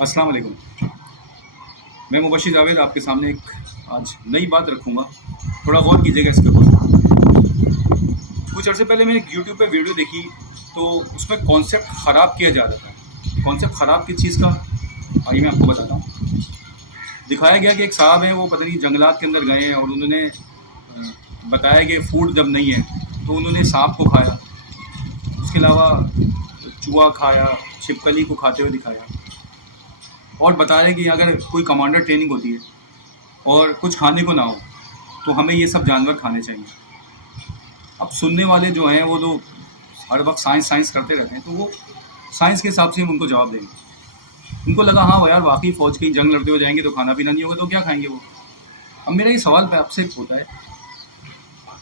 अस्सलाम वालेकुम। मैं मुबशिर जावेद आपके सामने एक आज नई बात रखूँगा। थोड़ा गौर कीजिएगा इसके ऊपर। कुछ अर्से पहले मैंने एक यूट्यूब पे वीडियो देखी, तो उसमें कॉन्सेप्ट ख़राब किया जा रहा था। कॉन्सेप्ट ख़राब किस चीज़ का, आइए मैं आपको बताता हूँ। दिखाया गया कि एक साहब हैं, वो पता नहीं जंगलात के अंदर गए हैं और उन्होंने बताया कि फूड जब नहीं है तो उन्होंने सांप को खाया, उसके अलावा चूहा खाया, छिपकली को खाते हुए दिखाया और बता रहे कि अगर कोई कमांडर ट्रेनिंग होती है और कुछ खाने को ना हो तो हमें ये सब जानवर खाने चाहिए। अब सुनने वाले जो हैं वो तो हर वक्त साइंस साइंस करते रहते हैं, तो वो साइंस के हिसाब से हम उनको जवाब देंगे। उनको लगा हाँ यार वाकई फ़ौज की जंग लड़ते हुए जाएंगे तो खाना पीना नहीं होगा तो क्या खाएंगे वो। अब मेरा ये सवाल आपसे होता है,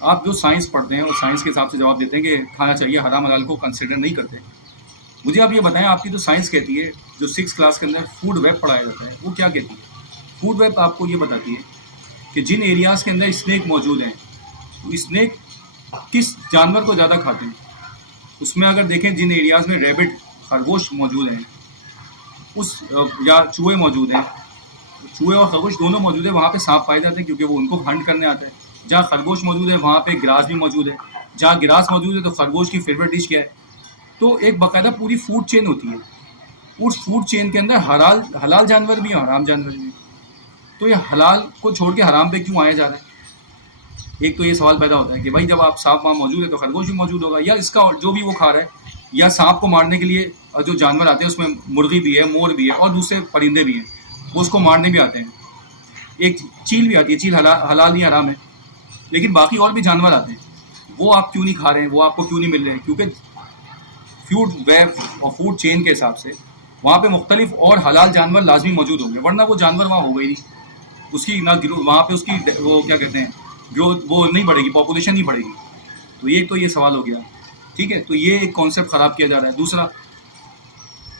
आप जो साइंस पढ़ते हैं और साइंस के हिसाब से जवाब देते हैं कि खाना चाहिए, हराम हलाल को कंसिडर नहीं करते, मुझे आप ये बताएं आपकी जो साइंस कहती है, जो 6 क्लास के अंदर फूड वेब पढ़ाया जाता है, वो क्या कहती है? फूड वेब आपको ये बताती है कि जिन एरियाज़ के अंदर स्नेक मौजूद हैं, तो स्नेक किस जानवर को ज़्यादा खाते हैं। उसमें अगर देखें जिन एरियाज़ में रैबिट खरगोश मौजूद हैं उस या चूहे मौजूद हैं, चूहे और खरगोश दोनों मौजूद है, वहाँ पे सांप पाए जाते हैं क्योंकि वो उनको हंट करने आता है। जहाँ खरगोश मौजूद है वहाँ पे गिरास भी मौजूद है, जहाँ गिरास मौजूद है तो खरगोश की फेवरेट डिश क्या है। तो एक बाकायदा पूरी फूड चेन होती है। उस फूड चेन के अंदर हलाल हलाल जानवर भी हैं, हराम जानवर भी हैं। तो ये हलाल को छोड़ के हराम पे क्यों आया जा रहा है? एक तो ये सवाल पैदा होता है कि भाई जब आप सांप वहाँ मौजूद है तो खरगोश भी मौजूद होगा, या इसका जो भी वो खा रहा है, या सांप को मारने के लिए जो जानवर आते हैं उसमें मुर्गी भी है, मोर भी है और दूसरे परिंदे भी हैं, वो उसको मारने भी आते हैं। एक चील भी आती है, चील हलाल नहीं हराम है, लेकिन बाकी और भी जानवर आते हैं, वो आप क्यों नहीं खा रहे हैं, वो आपको क्यों नहीं मिल रहे हैं? क्योंकि फूड वेब और फूड चेन के हिसाब से वहाँ पे मुख्तलिफ और हलाल जानवर लाजमी मौजूद होंगे, वरना वो जानवर वहाँ होगा ही नहीं। उसकी ना वहाँ पे उसकी वो क्या कहते हैं ग्रोथ वो नहीं बढ़ेगी, पॉपुलेशन नहीं बढ़ेगी। तो ये सवाल हो गया, ठीक है। तो ये एक कॉन्सेप्ट ख़राब किया जा रहा है। दूसरा,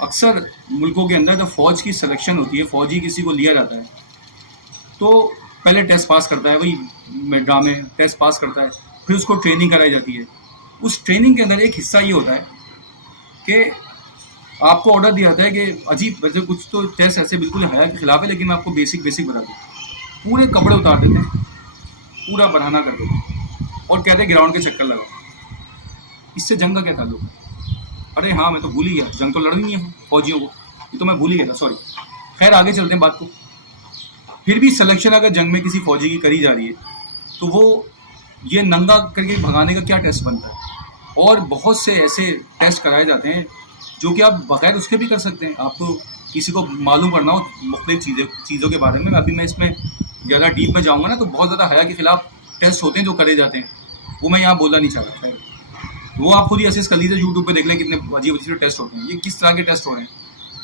अक्सर मुल्कों के अंदर जब फ़ौज की सिलेक्शन होती है, फ़ौजी किसी को लिया जाता है तो पहले टेस्ट पास करता है, वही ड्रामे टेस्ट पास करता है, फिर उसको ट्रेनिंग कराई जाती है। उस ट्रेनिंग के अंदर एक हिस्सा ये होता है कि आपको ऑर्डर दिया जाता है कि अजीब, वैसे कुछ तो टेस्ट ऐसे बिल्कुल हया के खिलाफ है, लेकिन मैं आपको बेसिक बता दूँ। पूरे कपड़े उतार देते हैं, पूरा बरहाना कर देते हैं और कहते हैं ग्राउंड के चक्कर लगाओ। इससे जंग का क्या ताल्लुक है? अरे हाँ, मैं तो भूल ही गया, जंग तो लड़नी है फौजियों को, ये तो मैं भूल ही गया, सॉरी। खैर आगे चलते हैं बात को। फिर भी सिलेक्शन अगर जंग में किसी फौजी की करी जा रही है तो वो ये नंगा करके भगाने का क्या टेस्ट बनता है? और बहुत से ऐसे टेस्ट कराए जाते हैं जो कि आप बगैर उसके भी कर सकते हैं। आपको किसी को मालूम करना हो मुख्तलिफ चीज़ों के बारे में, अभी मैं इसमें ज़्यादा डीप में जाऊँगा ना तो बहुत ज़्यादा हया के खिलाफ टेस्ट होते हैं जो करे जाते हैं, वो मैं यहाँ बोलना नहीं चाह रहा। खैर वो आप खुद ही असेस कर लीजिए, यूट्यूब पे देख लें कितने अजीब अजीब टेस्ट होते हैं। ये किस तरह के टेस्ट हो रहे हैं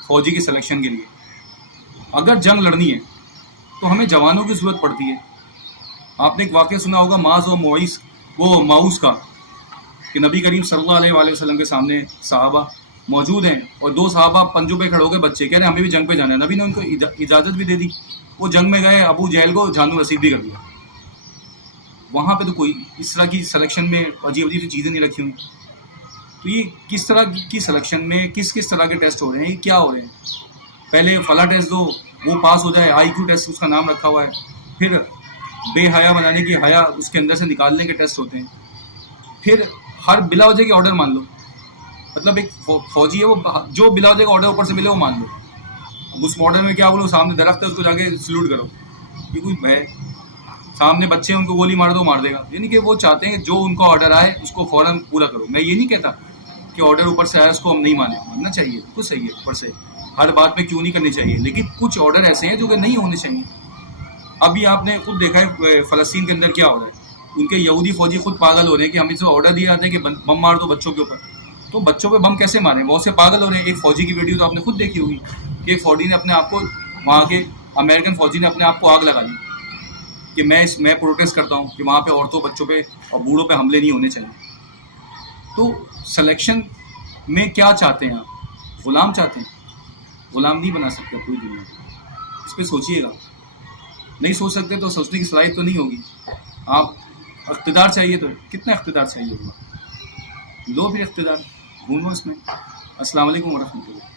फौजी के सिलेक्शन के लिए? अगर जंग लड़नी है तो हमें जवानों की ज़रूरत पड़ती है। आपने एक वाक़या सुना होगा माज़ और माऊस का, कि नबी करीम सल्लल्लाहु अलैहि वसल्लम के सामने सहाबा मौजूद हैं और 2 सहाबा पंजों पे खड़े हो गए, बच्चे कह रहे हैं हमें भी जंग पे जाना है। नबी ने उनको इजाज़त भी दे दी, वो जंग में गए, अबू जहल को जानू रसीद भी कर दिया। वहाँ पे तो कोई इस तरह की सिलेक्शन में अजीब अजीब सी चीज़ें नहीं रखी हुई। तो ये किस तरह की सिलेक्शन में किस तरह के टेस्ट हो रहे हैं, ये क्या हो रहे हैं? पहले फला टेस्ट दो, वो पास हो जाए, IQ टेस्ट उसका नाम रखा हुआ है, फिर बेहया बनाने की हया उसके अंदर से निकालने के टेस्ट होते हैं, फिर हर बिला वजह के ऑर्डर मान लो। मतलब एक फौजी है, वो जो बिला वजह का ऑर्डर ऊपर से मिले वो मान लो। उस ऑर्डर में क्या बोलो, सामने दरख्त है उसको जाके सल्यूट करो, ये कोई है? सामने बच्चे हैं उनको गोली मार दो, मार देगा। यानी कि वो चाहते हैं जो उनका ऑर्डर आए उसको फ़ौरन पूरा करो। मैं ये नहीं कहता कि ऑर्डर ऊपर से आया उसको हम नहीं मानना चाहिए, कुछ सही है, ऊपर से हर बात में क्यों नहीं करनी चाहिए, लेकिन कुछ ऑर्डर ऐसे हैं जो कि नहीं होने चाहिए। अभी आपने खुद देखा है फ़लस्तीन के अंदर क्या हो रहा है, उनके यहूदी फौजी खुद पागल हो रहे हैं कि हमें से ऑर्डर दिया जाता है कि बम मार दो बच्चों के ऊपर, तो बच्चों पे बम कैसे मारें? बहुत से पागल हो रहे हैं। एक फ़ौजी की वीडियो तो आपने खुद देखी होगी कि एक फ़ौजी ने अपने आप को, वहाँ के अमेरिकन फ़ौजी ने अपने आप को आग लगा ली कि मैं प्रोटेस्ट करता हूँ कि वहाँ पे औरतों, बच्चों पे और बूढ़ों पे हमले नहीं होने चाहिए। तो सिलेक्शन में क्या चाहते हैं आप? ग़ुलाम चाहते हैं? ग़ुलाम नहीं बना सकते पूरी दुनिया को, इस पर सोचिएगा। नहीं सोच सकते तो सोचने की सलाहियत तो नहीं होगी। आप इक़्तिदार चाहिए तो कितना इक़्तिदार चाहिए होगा, लो फिर इक़्तिदार ढूंढो इसमें। अस्सलाम वालेकुम व रहमतुल्लाह।